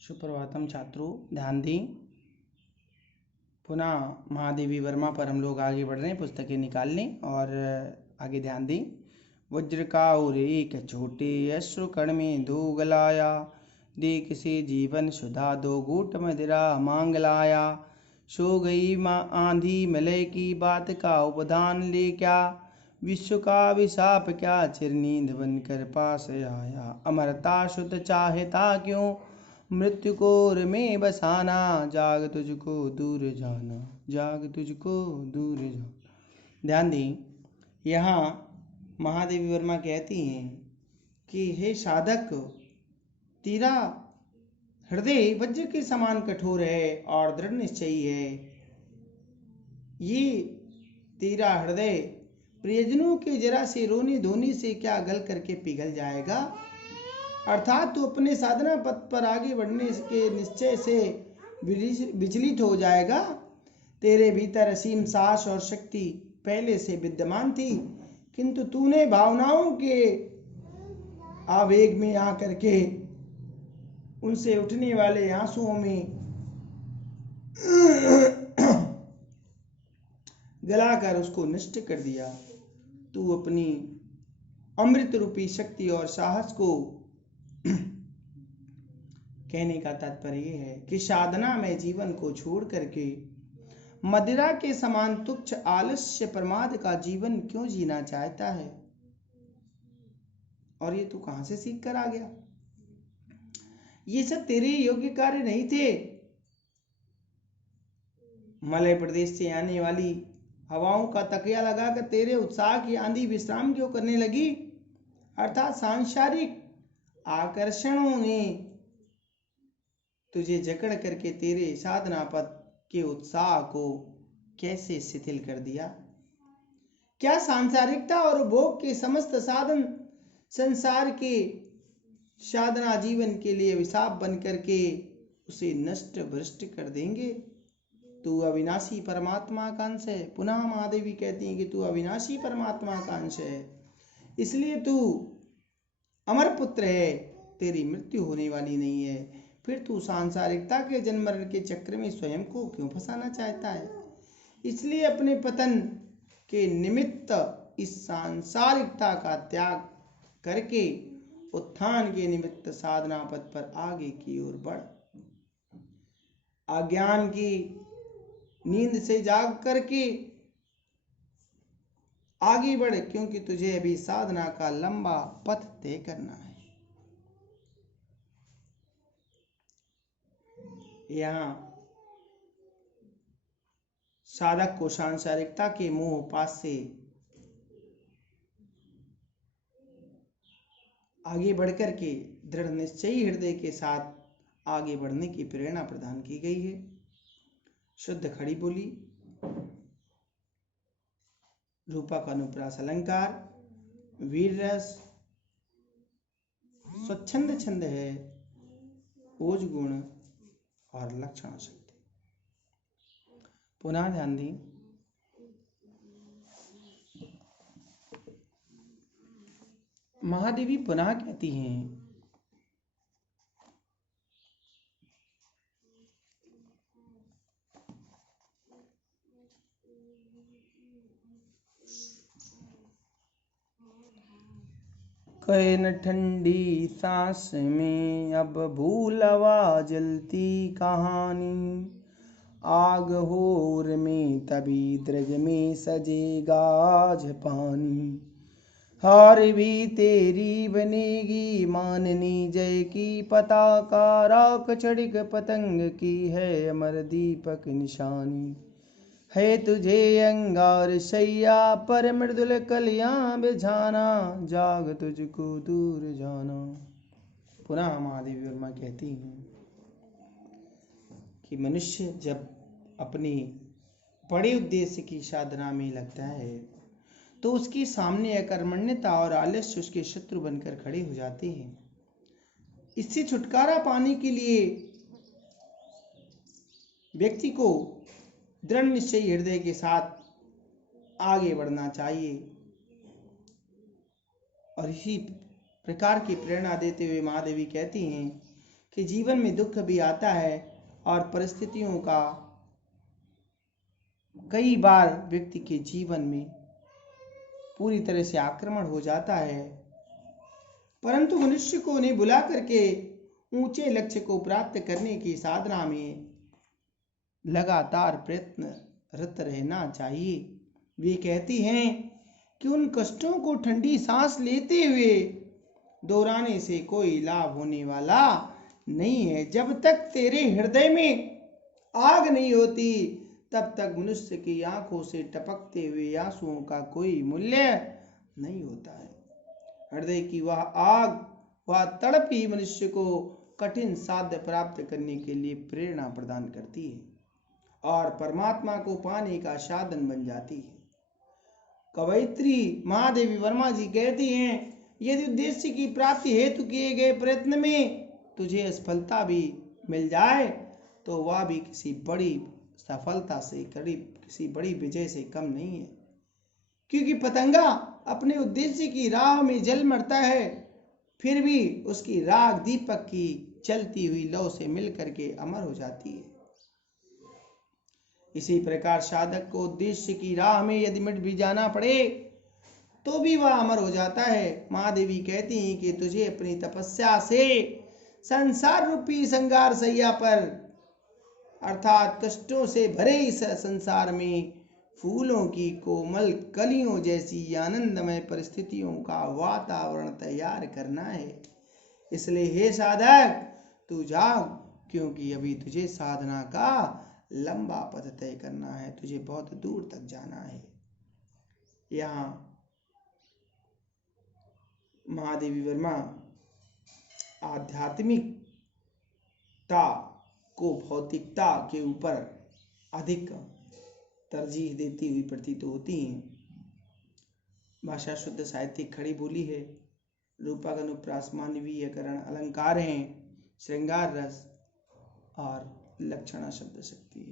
सुप्रभातम छात्रों, ध्यान दें। पुनः महादेवी वर्मा पर हम लोग आगे बढ़ रहे हैं। पुस्तकें निकाल लें और आगे ध्यान दें। वज्र का और एक छोटे अश्रु कण में दो गलाया, देख से जीवन सुधा दो घूट मदिरा मांग लाया। सो गई माँ आंधी मलय की बात का उपदान ले क्या, विश्व का विशाप क्या चिर नींद बनकर पास आया। अमरता शुद्ध चाहता क्यों मृत्यु कोर में बसाना, जाग तुझको दूर जाना, जाग तुझको दूर जाना। ध्यान दें, यहाँ महादेवी वर्मा कहती हैं कि हे साधक, तेरा हृदय वज्र के समान कठोर है और दृढ़ निश्चयी है। ये तेरा हृदय प्रियजनों के जरा से रोने धोने से क्या गल करके पिघल जाएगा। अर्थात तू अपने साधना पथ पर आगे बढ़ने के निश्चय से विचलित हो जाएगा। तेरे भीतर असीम साहस और शक्ति पहले से विद्यमान थी, किंतु तूने भावनाओं के आवेग में आकर के उनसे उठने वाले आंसुओं में गलाकर उसको नष्ट कर दिया। तू अपनी अमृत रूपी शक्ति और साहस को कहने का तात्पर्य है कि साधना में जीवन को छोड़ करके मदिरा के समान तुच्छ आलस्य प्रमाद का जीवन क्यों जीना चाहता है। और ये तू कहां से सीख कर आ गया? ये सब तेरे योग्य कार्य नहीं थे। मलय प्रदेश से आने वाली हवाओं का तकिया लगाकर तेरे उत्साह की आंधी विश्राम क्यों करने लगी। अर्थात सांसारिक आकर्षणों ने तुझे जकड़ करके तेरे साधना पथ के उत्साह को कैसे शिथिल कर दिया। क्या सांसारिकता और भोग के समस्त साधन संसार के साधना जीवन के लिए विशाप बन करके उसे नष्ट भ्रष्ट कर देंगे। तू अविनाशी परमात्मा का अंश है। पुनः महादेवी कहती है कि तू अविनाशी परमात्मा का अंश है, इसलिए तू अमर पुत्र है, तेरी मृत्यु होने वाली नहीं है। फिर तू सांसारिकता के जन्म मरण के चक्र में स्वयं को क्यों फंसाना चाहता है। इसलिए अपने पतन के निमित्त इस सांसारिकता का त्याग करके उत्थान के निमित्त साधना पथ पर आगे की ओर बढ़। अज्ञान की नींद से जाग करके आगे बढ़, क्योंकि तुझे अभी साधना का लंबा पथ तय करना है। यहाँ साधक को सांसारिकता के मोह पास से आगे बढ़कर के दृढ़ निश्चयी हृदय के साथ आगे बढ़ने की प्रेरणा प्रदान की गई है। शुद्ध खड़ी बोली, रूपक अनुप्रास अलंकार, वीर रस, स्वच्छंद छंद है, ओज गुण और लक्षण शक्ति। पुनः ध्यान दें, महादेवी पुनः कहती हैं कहे न ठंडी सांस में अब भूलवा जलती कहानी, आग होर में तभी दृग में सजेगा आज पानी। हार भी तेरी बनेगी माननी जय की पताका, राख चढ़िक पतंग की है अमर दीपक निशानी। है तुझे अंगार शैया पर मृदुल कलियां बिछाना, जाग तुझको दूर जाना। पुनः महादेवी वर्मा कहती हैं कि मनुष्य जब अपने बड़े उद्देश्य की साधना में लगता है तो उसके सामने अकर्मण्यता और आलस्य उसके शत्रु बनकर खड़े हो जाते हैं। इससे छुटकारा पाने के लिए व्यक्ति को दृढ़ निश्चयी हृदय के साथ आगे बढ़ना चाहिए। और इसी प्रकार की प्रेरणा देते हुए महादेवी कहती हैं कि जीवन में दुख भी आता है और परिस्थितियों का कई बार व्यक्ति के जीवन में पूरी तरह से आक्रमण हो जाता है, परंतु मनुष्य को उन्हें बुला करके ऊंचे लक्ष्य को प्राप्त करने की साधना में लगातार प्रयत्नरत रहना चाहिए। वे कहती हैं कि उन कष्टों को ठंडी सांस लेते हुए दोहराने से कोई लाभ होने वाला नहीं है। जब तक तेरे हृदय में आग नहीं होती तब तक मनुष्य की आंखों से टपकते हुए आंसुओं का कोई मूल्य नहीं होता है। हृदय की वह आग, वह तड़प ही मनुष्य को कठिन साध्य प्राप्त करने के लिए प्रेरणा प्रदान करती है और परमात्मा को पाने का साधन बन जाती है। कवयित्री महादेवी वर्मा जी कहती हैं, यदि उद्देश्य की प्राप्ति हेतु किए गए प्रयत्न में तुझे असफलता भी मिल जाए तो वह भी किसी बड़ी सफलता से करीब किसी बड़ी विजय से कम नहीं है, क्योंकि पतंगा अपने उद्देश्य की राह में जल मरता है, फिर भी उसकी राख दीपक की चलती हुई लौ से मिल करके अमर हो जाती है। इसी प्रकार साधक को उद्देश्य की राह में यदि मिट भी जाना पड़े तो भी वह अमर हो जाता है। महादेवी कहती हैं कि तुझे अपनी तपस्या से संसार रूपी संगार सैया पर अर्थात कष्टों से भरे इस संसार में फूलों की कोमल कलियों जैसी आनंदमय परिस्थितियों का वातावरण तैयार करना है। इसलिए हे साधक, तू जाग, क्योंकि अभी तुझे साधना का लंबा पथ तय करना है, तुझे बहुत दूर तक जाना है। यहाँ महादेवी वर्मा आध्यात्मिकता को भौतिकता के ऊपर अधिक तरजीह देती हुई प्रतीत होती हैं। भाषा शुद्ध साहित्यिक खड़ी बोली है, रूपक अनुप्रास मानवीयकरण अलंकार हैं, श्रृंगार रस और लक्षणा शब्द शक्ति है।